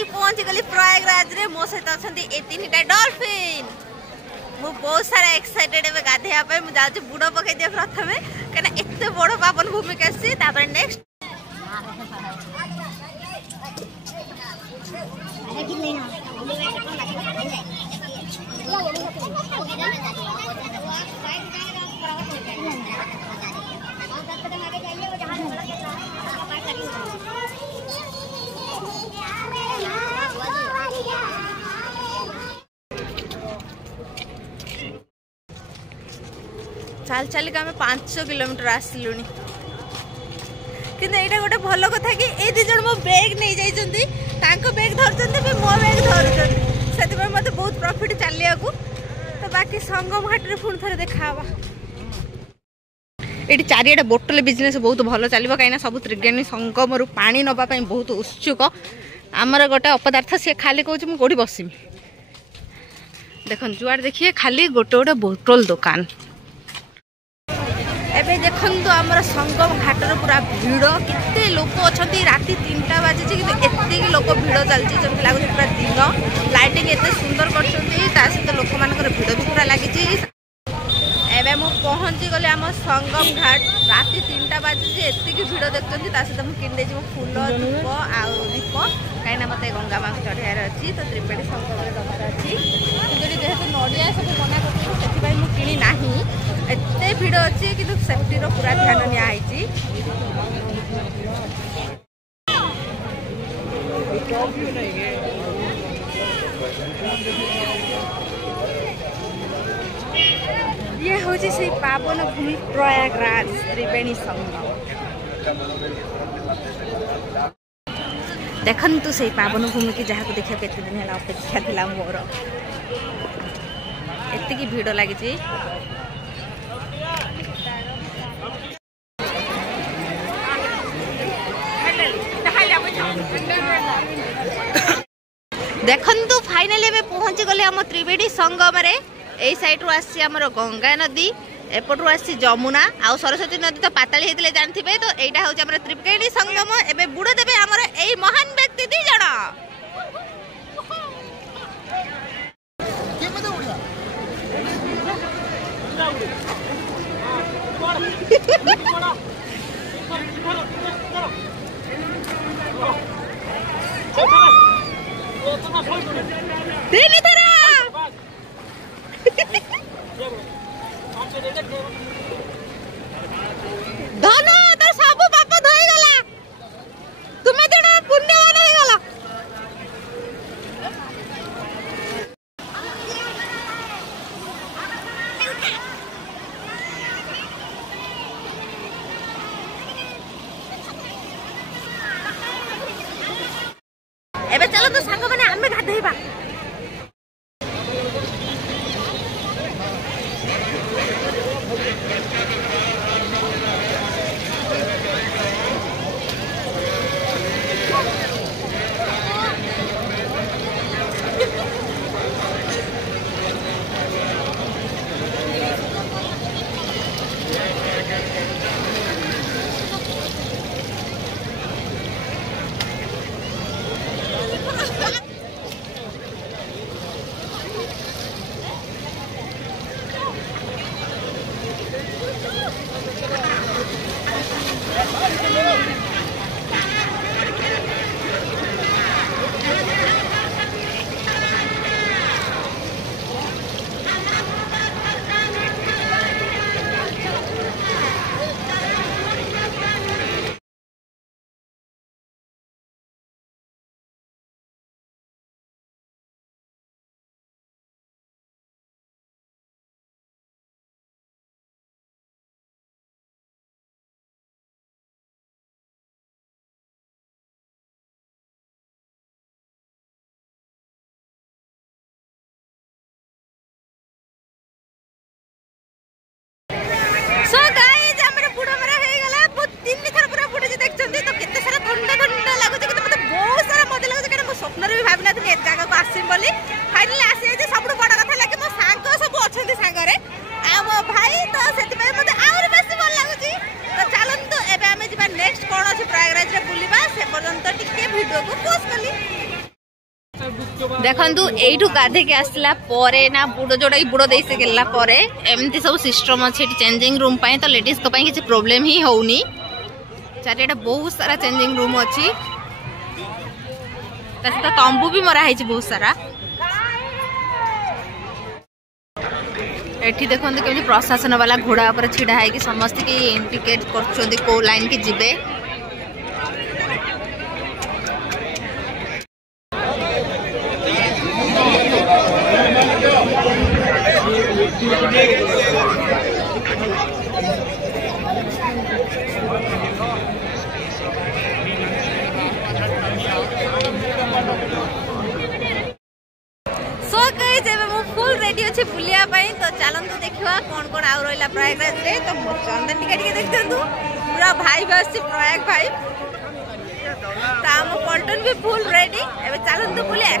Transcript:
आसी पहुंची गली प्रयागराज रे मो सहित अछंती ए तीनटा डॉल्फिन मु बहुत सारा एक्साइटेड एबे गाधेया पे मु जाउची बुडो पकई दे प्रथमे कना एते बड़ पावन भूमि केसी तापर नेक्स्ट चाल चल के 500 किलोमीटर आसलु कि गोटे भल कथा कि ये दी जन मो बैग नहीं जाइछंती तांको बैग धरछंती भी मो बैग धरछंती सेति मते बहुत प्रॉफिट चलिया को तो बाकी संगम हाट रे पुन थरे देखावा एटी चारियाडे बोतल बिजनेस बहुत भल चलिबो काइना सब त्रिज्ञानी संगम रु पानी नबा पई बहुत उत्सुक आमर गोटे अपदार्थ से खाली कहूँ मुझे कौटी बसमी देखन जुआड़ देखिए खाली गोटे गोटे बोतल दुकान एबे देखन तो आमर संगम घाटर पूरा भिड़ केते लोक अछंती राती 3टा बाजे कि एते लोक भिड़ चलची जमती लागु पूरा दिन लाइटिंग एते सुंदर करछंती ता सहित लोक मानकर भिड़ भी पूरा लागिची एबे मु पहुंची गले आम संगम घाट राती 3टा बाजे जे एते की भिड़ देखछंती ता सहित मु किन जे फूल धूप आ दीप कहीं मत गंगा माँ चढ़ार अच्छी तो त्रिवेणी संगम दबार अच्छी जेहेतु नड़िया सब मना कर किणी ना एत भिड़ अच्छी कि सेफ्टी पूरा ध्यान नियाई ये हूँ से पावन भूमि प्रयागराज त्रिवेणी संगम देखु से पावन भूमि की जहाँ को देखा केते दिन है अपेक्षा थिला मोर एति भिड़ लगी देखु फाइनाली पहुंची गले आम त्रिवेणी संगम रे ए साइड रू आसी आमर गंगा नदी एपटू आसी जमुना आ सरस्वती नदी तो पाताली होते जानते तो यहाँ हूँ त्रिवेणी संगम एवं बुड़ देवे आमर यही महान व्यक्ति दी जन धन तो सब पाप धोई गला तुम्हें जड़ा पुण्यवान हो गला एबे चलो तो सांग माने आमे गाधेबा देखु यू गाधे के आसला ना बुड़ जोड़ा बुड़ दे से गला एमती सब सिस्टम अच्छे चेंजिंग रूम तो लेडीज को किसी प्रोब्लेम ही होनी चारिटा बहुत सारा चेंजिंग रूम अच्छी तंबू भी मरा है बहुत सारा एठी देखो केमती प्रशासन वाला घोड़ा पर छिड़ा है कि समस्त की इंडिकेट कर लाइन की जीवे फुल रेडी अच्छे बुलिया तो चलतु देखा कौन कौन आउ रहा प्रयागराज रे तो चंदन टिके देखते पूरा भाई बस प्रयाग भाई तो आम पल्टन भी फुल रेडी एवं चलतु बुलिया।